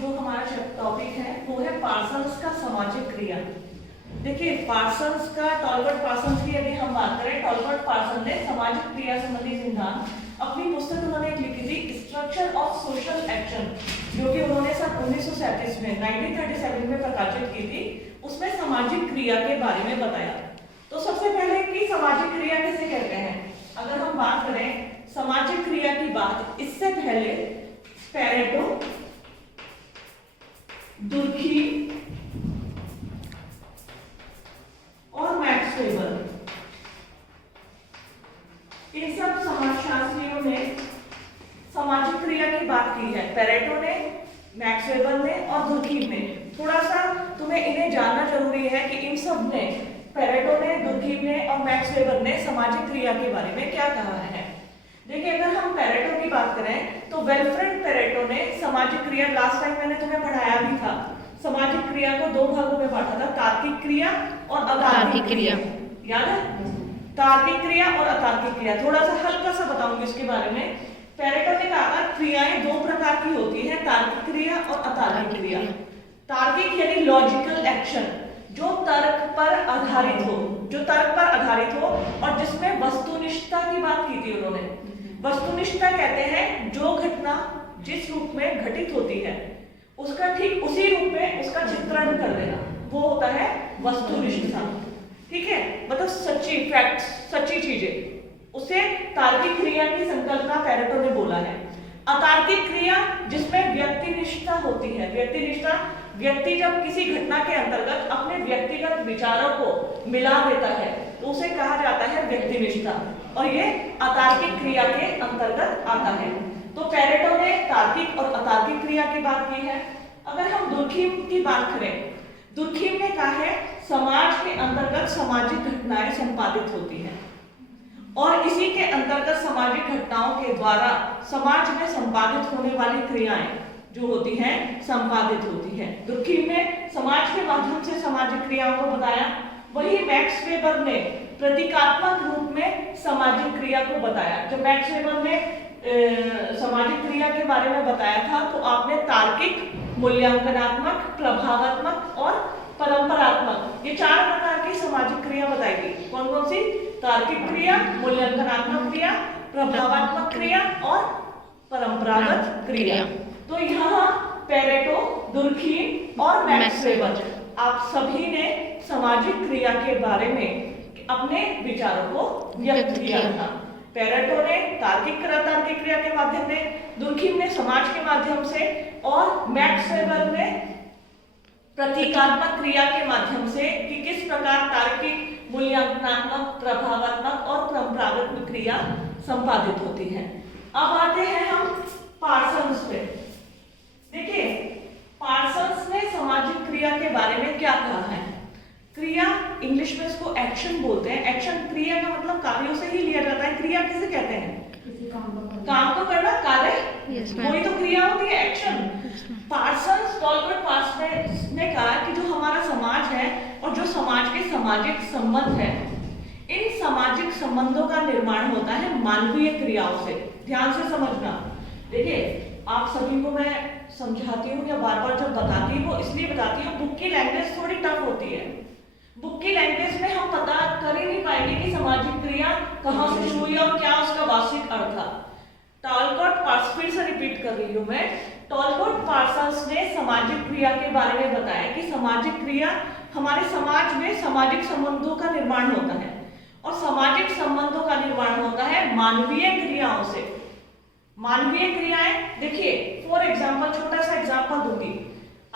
जो हमारा टॉपिक है वो है पार्सन्स का सामाजिक क्रिया। देखिए पार्सन्स का, टॉलबर्ट पार्सन्स की यदि हम बात करें, टॉलबर्ट पार्सन ने सामाजिक क्रिया संबंधी सिद्धांत अपनी पुस्तक उन्होंने एक लिखी थी स्ट्रक्चर ऑफ सोशल एक्शन, जो कि उन्होंने सन 1937 में 1937 में प्रकाशित की थी। उसमें सामाजिक क्रिया के बारे में बताया। तो सबसे पहले कि सामाजिक क्रिया किसे कहते हैं, अगर हम बात करें सामाजिक क्रिया की बात, इससे पहले पैरेटो, दुर्खीम और मैक्स वेबर, इन सब समाजशास्त्रियों ने सामाजिक क्रिया की बात की है। पैरेटो ने, मैक्स वेबर ने और दुर्खीम ने। थोड़ा सा तुम्हें इन्हें जानना जरूरी है कि इन सब ने, पैरेटो ने, दुर्खीम ने और मैक्स वेबर ने सामाजिक क्रिया के बारे में क्या कहा है। देखिए अगर हम पैरेटो की बात करें तो विल्फ्रेड पैरेटो ने सामाजिक क्रिया, लास्ट टाइम मैंने तुम्हें पढ़ाया भी था, सामाजिक क्रिया को दो भागों में बांटा था, तार्किक क्रिया और अतार्किक क्रिया। याद है? तार्किक क्रिया और अतार्किक क्रिया। थोड़ा सा हल्का सा बताऊंगी इसके बारे में। पैरेटो ने कहा क्रियाएं दो प्रकार की होती है, तार्किक क्रिया और अतार्किक क्रिया। तार्किक यानी लॉजिकल एक्शन, जो तर्क पर आधारित हो, जो तर्क पर आधारित हो और जिसमें वस्तुनिष्ठता की बात की थी उन्होंने। वस्तुनिष्ठता कहते हैं जो घटना जिस रूप में घटित होती है उसका ठीक उसी रूप में उसका चित्रण कर देना, वो होता है वस्तुनिष्ठता। ठीक है, मतलब सच्ची फैक्ट्स, सच्ची चीजें, उसे तार्किक क्रिया की संकल्पना पैरेटो ने बोला है। अतार्किक क्रिया जिसमें व्यक्तिनिष्ठता होती है, व्यक्तिनिष्ठता, व्यक्ति जब किसी घटना के अंतर्गत अपने व्यक्तिगत विचारों को मिला देता है तो उसे कहा जाता है व्यक्तिनिष्ठता, और ये अतार्किक क्रिया के अंतर्गत आता है। तो पैरेटो ने तार्किक और अतार्किक क्रिया की बात की है। अगर हम दुर्खीम की बात करें, दुर्खीम ने कहा है समाज के अंतर्गत सामाजिक घटनाएं संपादित होती हैं और इसी के अंतर्गत सामाजिक घटनाओं के द्वारा समाज में संपादित होने वाली क्रियाएं जो होती हैं संपादित होती है। दुर्खीम ने समाज के माध्यम से सामाजिक क्रियाओं को बताया, वही मैक्स वेबर ने प्रतीकात्मक रूप में सामाजिक क्रिया को बताया। जब मैक्स वेबर ने सामाजिक क्रिया के बारे में बताया था तो आपने तार्किक, मूल्यांकनात्मक, प्रभावात्मक और परंपरात्मक, ये चार प्रकार की सामाजिक क्रिया बताई गई। कौन कौन सी? तार्किक क्रिया, मूल्यांकनात्मक क्रिया, प्रभावात्मक क्रिया और परंपरागत क्रिया। तो यहाँ पैरेटो, दुर्खीम और मैक्स वेबर, आप सभी ने सामाजिक क्रिया के बारे में अपने विचारों को व्यक्त किया था। पैरेटो ने तार्किक अतार्किक क्रिया के माध्यम से, दुर्खीम ने समाज के माध्यम से और मैक्स वेबर ने प्रतीकात्मक क्रिया के माध्यम से कि किस प्रकार तार्किक, मूल्यांकनात्मक, प्रभावात्मक और परंपरागत क्रिया संपादित होती है। अब आते हैं हम पार्सन्स पे। देखिए पार्सन्स ने सामाजिक क्रिया के बारे में क्या कहा है। क्रिया, इंग्लिश में इसको एक्शन बोलते हैं। एक्शन, क्रिया का मतलब कार्यों से ही लिया जाता है। क्रिया किसे कहते हैं? काम को करना, कार्य, वही तो क्रिया होती है, एक्शन। पार्सन्स, टॉलबर्ट पार्सन ने कहा कि जो हमारा समाज है और जो समाज के सामाजिक संबंध है, इन सामाजिक संबंधों का निर्माण होता है मानवीय क्रियाओं से। ध्यान से समझना। देखिए आप सभी को मैं समझाती हूँ या बार बार जब बताती हूँ, वो इसलिए बताती हूँ, बुक की लैंग्वेज थोड़ी टफ होती है। बुक की लैंग्वेज में हम पता कर ही नहीं पाएंगे कि सामाजिक क्रिया कहाँ से शुरू हुई और क्या उसका वास्तविक अर्थ था। टॉलबर्ट पार्सन, फिर से रिपीट कर रही हूँ मैं, टॉलबर्ट पार्सन ने सामाजिक क्रिया के बारे में बताया कि सामाजिक क्रिया हमारे समाज में सामाजिक संबंधों का निर्माण होता है और सामाजिक संबंधों का निर्माण होता है मानवीय क्रियाओं से। मानवीय क्रियाएं, देखिए फॉर एग्जाम्पल, छोटा सा एग्जाम्पल दूंगी।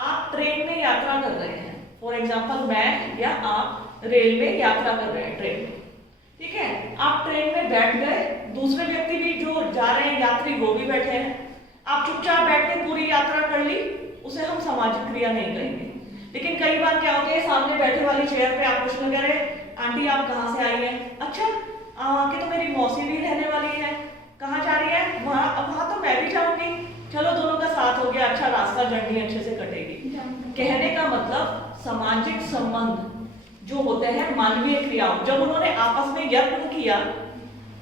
आप ट्रेन में यात्रा कर रहे हैं, फॉर एग्जाम्पल मैं या आप रेल में यात्रा कर रहे हैं, ट्रेन में, ठीक है। आप ट्रेन में बैठ गए, दूसरे व्यक्ति भी जो जा रहे हैं यात्री वो भी बैठे हैं, आप चुपचाप बैठ के पूरी यात्रा कर ली, उसे हम सामाजिक क्रिया नहीं कहेंगे। लेकिन कई बार क्या होता है, सामने बैठे वाली चेयर पे आप पूछने लगे, अरे आंटी आप कहाँ से आई हैं? अच्छा कि तो मेरी मौसी भी रहने वाली है, कहाँ जा रही है? वहाँ तो मैं भी जाऊंगी, चलो दोनों का साथ हो गया, अच्छा रास्ता, जर्नी अच्छे से कटेगी। कहने का मतलब सामाजिक संबंध जो होते हैं मानवीय क्रियाओं, जब उन्होंने आपस में यत्न किया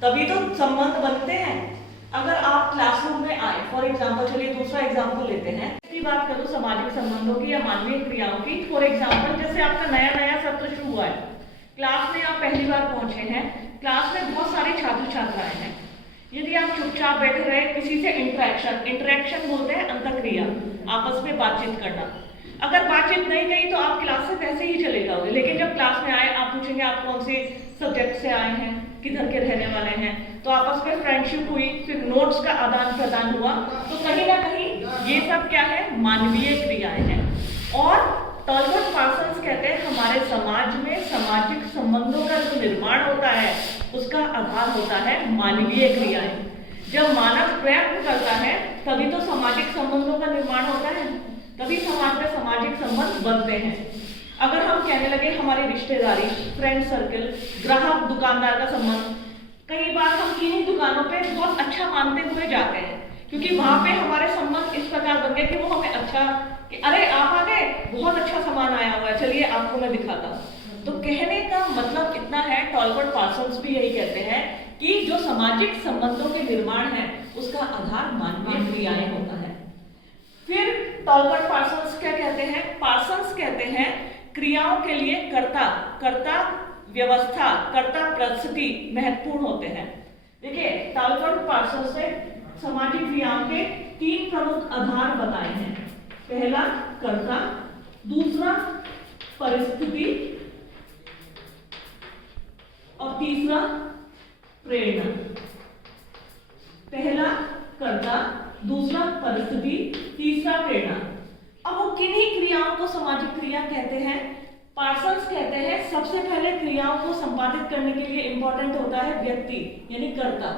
तभी तो संबंध बनते हैं। अगर आप क्लासरूम में आए, फॉर एग्जाम्पल, चलिए दूसरा एग्जाम्पल लेते हैं कि बात करूं सामाजिक संबंधों की या मानवीय क्रियाओं की, फॉर एग्जाम्पल जैसे आपका नया नया सत्र शुरू हुआ है, क्लास में आप पहली बार पहुंचे हैं, क्लास में बहुत सारे छात्र छात्राएं हैं। यदि आप चुपचाप बैठे रहे, किसी से इंटरेक्शन बोलते हैं अंतःक्रिया, आपस में बातचीत करना, अगर बातचीत नहीं कही तो आप क्लास से वैसे ही चले जाओगे। लेकिन जब क्लास में आए, आप पूछेंगे आप कौन से सब्जेक्ट से आए हैं, किधर के रहने वाले हैं, तो आपस में फ्रेंडशिप हुई, फिर नोट्स का आदान प्रदान हुआ, तो कहीं ना कहीं ये सब क्या है, मानवीय क्रियाएं हैं। और टॉलबर्ट पार्सन्स कहते हैं हमारे समाज में सामाजिक संबंधों का जो निर्माण होता है उसका आधार होता है मानवीय क्रियाएं। जब मानव प्रयत्न करता है तभी तो सामाजिक संबंधों का निर्माण होता है, तभी समाज में सामाजिक संबंध बनते हैं। अगर हम कहने लगे हमारी रिश्तेदारी, फ्रेंड सर्कल, ग्राहक दुकानदार का संबंध, कई बार हम किन्हीं दुकानों पे बहुत अच्छा मानते हुए जाते हैं क्योंकि वहां पे हमारे संबंध इस प्रकार बन गए कि वो हमें अच्छा, कि अरे आप आ गए, बहुत अच्छा सामान आया हुआ है, चलिए आपको मैं दिखाता हूँ। तो कहने का मतलब इतना है, टॉलबर्ट पार्सन्स भी यही कहते हैं कि जो सामाजिक संबंधों के निर्माण है उसका आधार मानवीय क्रियाएं होता है। फिर टॉलबर्ट पार्सन्स क्या कहते हैं, पार्सन्स कहते हैं क्रियाओं के लिए कर्ता व्यवस्था, कर्ता परिस्थिति महत्वपूर्ण होते हैं। देखिए टॉलबर्ट पार्सन्स ने सामाजिक क्रियाओं के 3 प्रमुख आधार बताए हैं। पहला कर्ता, दूसरा परिस्थिति और तीसरा प्रेरणा। पहला कर्ता, दूसरा परिस्थिति, तीसरा प्रेरणा। अब वो किन्हीं क्रियाओं को सामाजिक क्रिया कहते हैं? पार्सन्स कहते हैं सबसे पहले क्रियाओं को संपादित करने के लिए इंपॉर्टेंट होता है व्यक्ति यानी कर्ता।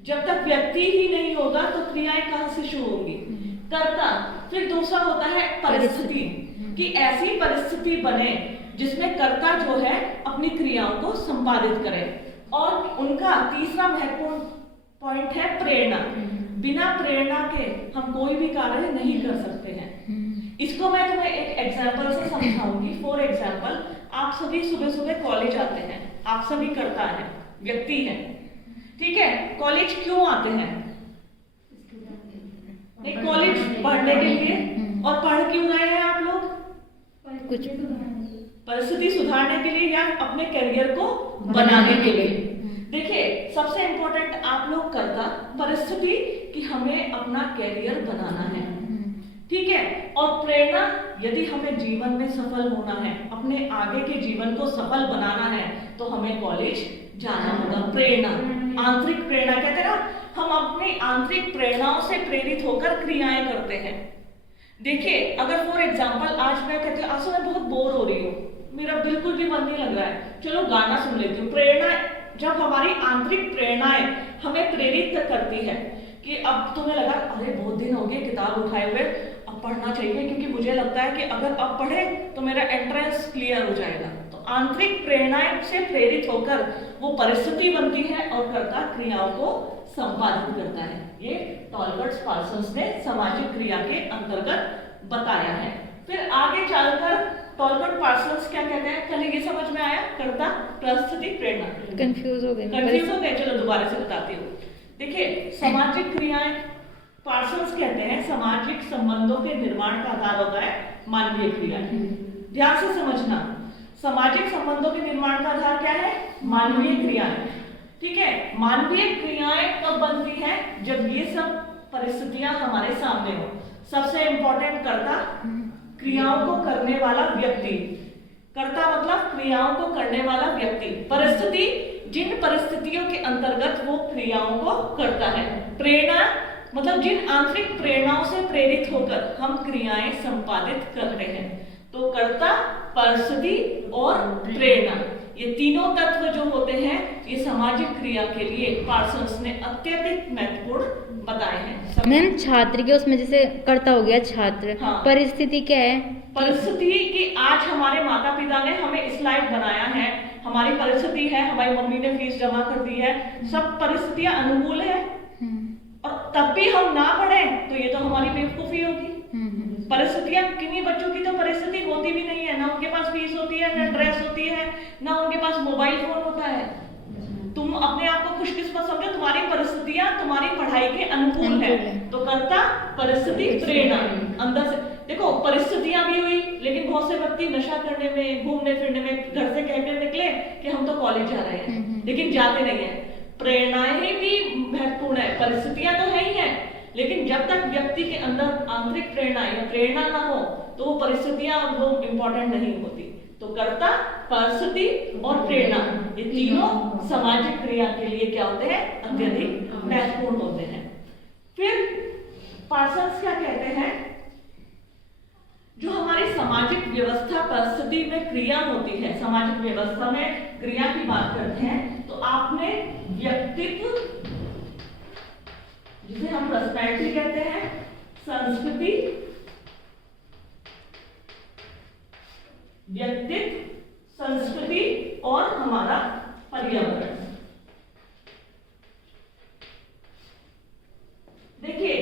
जब तक व्यक्ति ही नहीं होगा तो क्रियाएं कहां से शुरू होंगी? कर्ता। फिर दूसरा होता है परिस्थिति, कि ऐसी परिस्थिति बने जिसमें कर्ता जो है अपनी क्रियाओं को संपादित करे। और उनका तीसरा महत्वपूर्ण पॉइंट है प्रेरणा। बिना प्रेरणा के हम कोई भी कार्य नहीं कर सकते हैं। इसको मैं तुम्हें एक एग्जाम्पल से समझाऊंगी। फॉर एग्जाम्पल, आप सभी सुबह सुबह कॉलेज आते हैं, आप सभी कर्ता हैं, व्यक्ति हैं, ठीक है? कॉलेज क्यों आते हैं? कॉलेज पढ़ने के लिए। और पढ़ क्यों रहे हैं आप लोग? कुछ परिस्थिति सुधारने के लिए या अपने करियर को बनाने के लिए। देखिए सबसे इंपॉर्टेंट आप लोग कर्ता, परिस्थिति कि हमें अपना करियर बनाना है, ठीक है? और प्रेरणा, यदि हमें जीवन में सफल होना है, अपने आगे के जीवन को सफल बनाना है तो हमें कॉलेज जाना होगा। प्रेरणा, आंतरिक प्रेरणा कहते हैं ना, हम अपनी आंतरिक प्रेरणाओं से प्रेरित होकर क्रियाएं करते हैं। देखिए अगर फॉर एग्जांपल आज मैं कहती हूँ आज मैं बहुत बोर हो रही हूँ, मेरा बिल्कुल भी मन नहीं लग रहा है, चलो गाना सुन लेती हूँ। प्रेरणा, जब हमारी आंतरिक प्रेरणाएं हमें प्रेरित करती है कि अब तुम्हें लगा अरे बहुत दिन हो गए किताब उठाए हुए, अब पढ़ना चाहिए क्योंकि मुझे लगता है कि अगर अब पढ़े तो मेरा एंट्रेंस क्लियर हो जाएगा। तो आंतरिक प्रेरणाएं से प्रेरित होकर वो परिस्थिति बनती है और कर्ता क्रियाओं को संपादित करता है। ये टॉलबर्ट पार्सन्स ने सामाजिक क्रिया के अंतर्गत बताया है। फिर आगे चलकर टॉलबर्ट पार्सन्स क्या कहते हैं, चलिए ये समझ में आया? कर्ता, परिस्थिति, प्रेरणा। कंफ्यूज हो गए, चलो दोबारा से बताती हूँ। देखिए सामाजिक क्रियाएं, पार्सन्स कहते हैं सामाजिक संबंधों के निर्माण का आधार होता है मानवीय क्रियाएं। ध्यान से समझना, सामाजिक संबंधों के निर्माण का आधार क्या है? मानवीय क्रियाएं, ठीक है? मानवीय क्रियाएं कब बनती है? जब ये सब परिस्थितियां हमारे सामने हो। सबसे इंपॉर्टेंट कर्ता, क्रियाओं को करने वाला व्यक्ति। कर्ता मतलब क्रियाओं को करने वाला व्यक्ति। परिस्थिति, जिन परिस्थितियों के अंतर्गत वो क्रियाओं को करता है। प्रेरणा मतलब जिन आंतरिक प्रेरणाओं से प्रेरित होकर हम क्रियाएं संपादित करते हैं। तो कर्ता, परिस्थिति और प्रेरणा, ये तीनों तत्व जो होते हैं ये सामाजिक क्रिया के लिए पार्सन्स ने अत्यधिक महत्वपूर्ण बताए हैं। मैम छात्र के उसमें जैसे कर्ता हो गया छात्र, हाँ। परिस्थिति क्या है? परिस्थिति कि आज हमारे माता पिता ने हमें इस लायक बनाया है, हमारी परिस्थिति है, हमारी मम्मी ने फीस जमा कर दी है, सब परिस्थितियां अनुकूल है और तब भी हम ना पढ़े तो ये तो हमारी बेवकूफी होगी। परिस्थितियां, किन्हीं बच्चों की तो परिस्थिति होती भी नहीं है, ना उनके पास फीस होती है, ना ड्रेस होती है, ना उनके पास मोबाइल फोन होता है। तुम तुम अपने आप को खुशकिस्मत समझो, तुम्हारी परिस्थितियां तुम्हारी पढ़ाई के अनुकूल है। तो कर्ता, परिस्थिति, प्रेरणा। अंदर से देखो, परिस्थितियां भी हुई, लेकिन बहुत से व्यक्ति नशा करने में, घूमने फिरने में, घर से कहकर निकले कि हम तो कॉलेज जा रहे हैं, लेकिन जाते नहीं है। प्रेरणाएं भी महत्वपूर्ण है, परिस्थितियां तो है ही है, लेकिन जब तक व्यक्ति के अंदर आंतरिक प्रेरणा या प्रेरणा ना हो तो वो परिस्थितियां और वो इंपॉर्टेंट नहीं होती। तो कर्ता, परिस्थिति और प्रेरणा, ये तीनों सामाजिक क्रिया के लिए क्या होते हैं? अत्यधिक महत्वपूर्ण होते हैं। फिर पार्सन्स क्या कहते हैं? जो हमारी सामाजिक व्यवस्था परिस्थिति में क्रिया होती है, सामाजिक व्यवस्था में क्रिया की बात करते हैं, तो आपने व्यक्तित्व, जिसे हम पर्सनैलिटी कहते हैं, संस्कृति, व्यक्तित्व, संस्कृति और हमारा पर्यावरण। देखिए,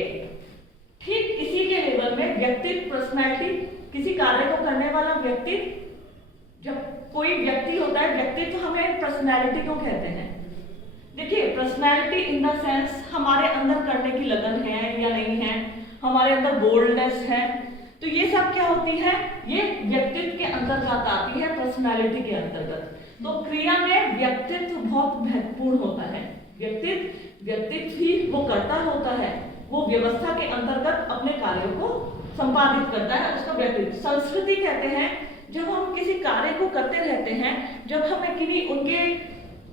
ठीक इसी के लेवल में व्यक्तित्व, पर्सनैलिटी, किसी कार्य को करने वाला व्यक्ति, जब कोई व्यक्ति होता है, व्यक्तित्व हमें पर्सनैलिटी क्यों कहते हैं? देखिए, पर्सनैलिटी इन द सेंस हमारे अंदर करने की लगन है या नहीं है, हमारे अंदर बोल्डनेस है, तो ये सब क्या होती है? ये व्यक्तित्व के अंतर्गत आती है, पर्सनैलिटी के अंतर्गत। तो क्रिया में व्यक्तित्व बहुत महत्वपूर्ण होता है। व्यक्तित्व ही वो करता होता है, वो व्यवस्था के अंतर्गत अपने कार्यों को संपादित करता है, उसका व्यक्तित्व। संस्कृति कहते हैं जब हम किसी कार्य को करते रहते हैं, जब हमें किन्हीं उनके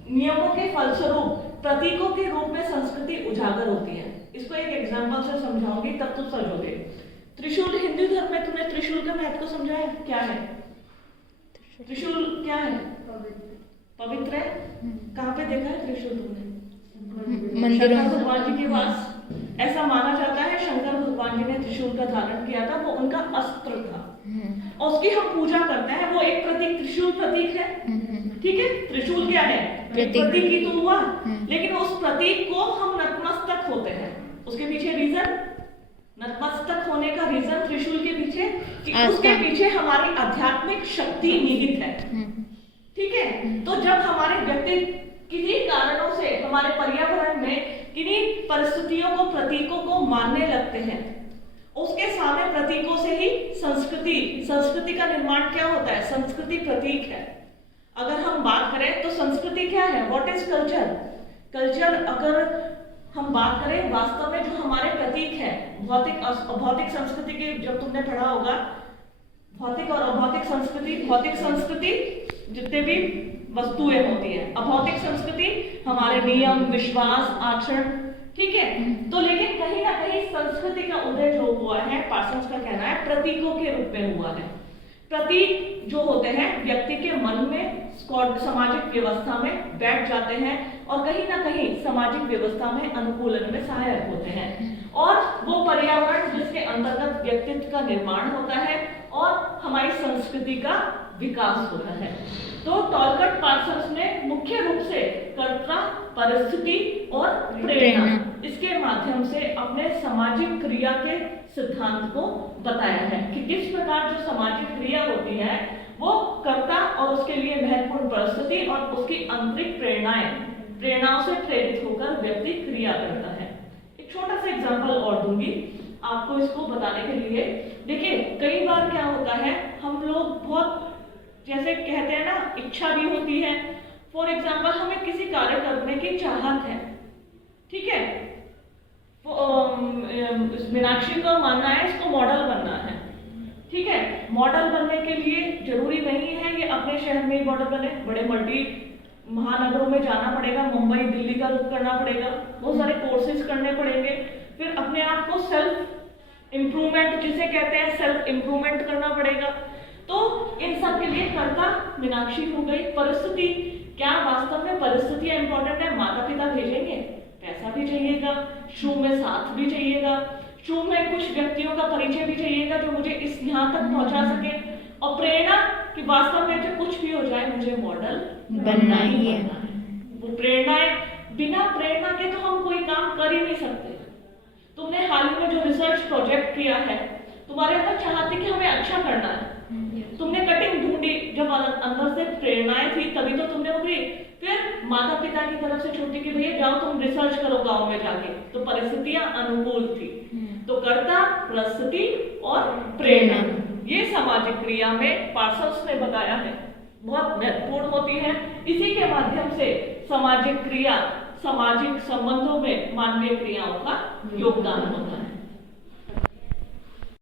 नियमों के फलस्वरूप प्रतीकों के रूप में संस्कृति उजागर होती है। इसको एक एग्जांपल से समझाऊंगी, तब तुम समझोगे। त्रिशूल, हिंदू धर्म में तुमने त्रिशूल का महत्व को समझा है? क्या है त्रिशूल? क्या है? पवित्र है। कहाँ पे देखा है त्रिशूल तुमने? मंदिरों में। भगवान जी के पास ऐसा माना जाता है, शंकर भगवान जी ने त्रिशूल का धारण किया था, वो उनका अस्त्र था और उसकी हम पूजा करते हैं। वो एक प्रतीक, त्रिशूल प्रतीक है, ठीक है? त्रिशूल क्या है? प्रतीक ही तो हुआ, लेकिन उस प्रतीक को हम नतमस्तक होते हैं। उसके पीछे रीजन, नतमस्तक होने का रीजन त्रिशूल के पीछे कि उसके पीछे हमारी आध्यात्मिक शक्ति निहित है, ठीक है? तो जब हमारे व्यक्ति किन्हीं कारणों से हमारे पर्यावरण में किन्हीं परिस्थितियों को, प्रतीकों को मानने लगते हैं, उसके सामने प्रतीकों से ही संस्कृति का निर्माण क्या होता है? संस्कृति प्रतीक है। अगर हम बात करें तो संस्कृति क्या है? What is culture? कल्चर, अगर हम बात करें, वास्तव में जो हमारे प्रतीक है, भौतिक संस्कृति के, जब तुमने पढ़ा होगा भौतिक और अभौतिक संस्कृति। भौतिक संस्कृति जितने भी वस्तुएं होती है, अभौतिक संस्कृति हमारे नियम, विश्वास, आचरण, ठीक है? तो लेकिन कहीं ना कहीं संस्कृति का उदय जो हुआ है, पार्सन्स का कहना है, प्रतीकों के रूप में हुआ है। प्रतीक जो होते हैं व्यक्ति के मन में, सामाजिक व्यवस्था में बैठ जाते हैं और कहीं ना कहीं सामाजिक व्यवस्था में अनुकूलन में सहायक होते हैं, और वो पर्यावरण जिसके अंतर्गत व्यक्तित्व का निर्माण होता है और हमारी संस्कृति का विकास होता है। तो टॉलकट पार्सन्स ने मुख्य रूप से कर्ता, परिस्थिति और प्रेरणा, इसके माध्यम से अपने सामाजिक क्रिया के सिद्धांत को बताया है कि किस प्रकार जो सामाजिक क्रिया होती है वो कर्ता और उसके लिए महत्वपूर्ण परिस्थिति और उसकी आंतरिक प्रेरणाओं से प्रेरित होकर व्यक्ति क्रिया करता है। एक छोटा सा एग्जांपल और दूंगी आपको इसको बताने के लिए। देखिए, कई बार क्या होता है, हम लोग बहुत, जैसे कहते हैं ना, इच्छा भी होती है। फॉर एग्जाम्पल, हमें किसी कार्य करने की चाहत है, ठीक है? मीनाक्षी का मानना है इसको मॉडल बनना है, ठीक है? मॉडल बनने के लिए जरूरी नहीं है ये अपने शहर में ही मॉडल बने, बड़े मल्टी महानगरों में जाना पड़ेगा, मुंबई, दिल्ली का रुख करना पड़ेगा, बहुत सारे कोर्सेज करने पड़ेंगे, फिर अपने आप को सेल्फ इम्प्रूवमेंट, जिसे कहते हैं सेल्फ इम्प्रूवमेंट करना पड़ेगा। तो इन सब के लिए कर्ता मीनाक्षी हो गई। परिस्थिति, क्या वास्तव में परिस्थितियां इंपॉर्टेंट है? माता पिता भेजेंगे, पैसा भी चाहिएगा, शो में साथ भी चाहिएगा, शो में कुछ व्यक्तियों का परिचय भी चाहिएगा जो मुझे इस यहाँ तक पहुंचा सके, और प्रेरणा कि वास्तव में जो कुछ भी हो जाए मुझे मॉडल बनना ही है। वो प्रेरणाएं, बिना प्रेरणा के तो हम कोई काम कर ही नहीं सकते। तुमने हाल ही में जो रिसर्च प्रोजेक्ट किया है, तुम्हारे अंदर चाहते कि हमें अच्छा करना है, तुमने कटिंग ढूंढी, जब अंदर से प्रेरणाएं थी तभी तो तुमने वो की। फिर माता पिता की तरफ से छूटी कि भैया जाओ तुम रिसर्च करो गांव में जाके, तो परिस्थितियां अनुकूल थी। तो कर्ता, परिस्थिति और प्रेरणा, ये सामाजिक क्रिया में पार्सल्स ने बताया है बहुत महत्वपूर्ण होती है। इसी के माध्यम से सामाजिक क्रिया, सामाजिक संबंधों में मानवीय क्रियाओं का योगदान होता है।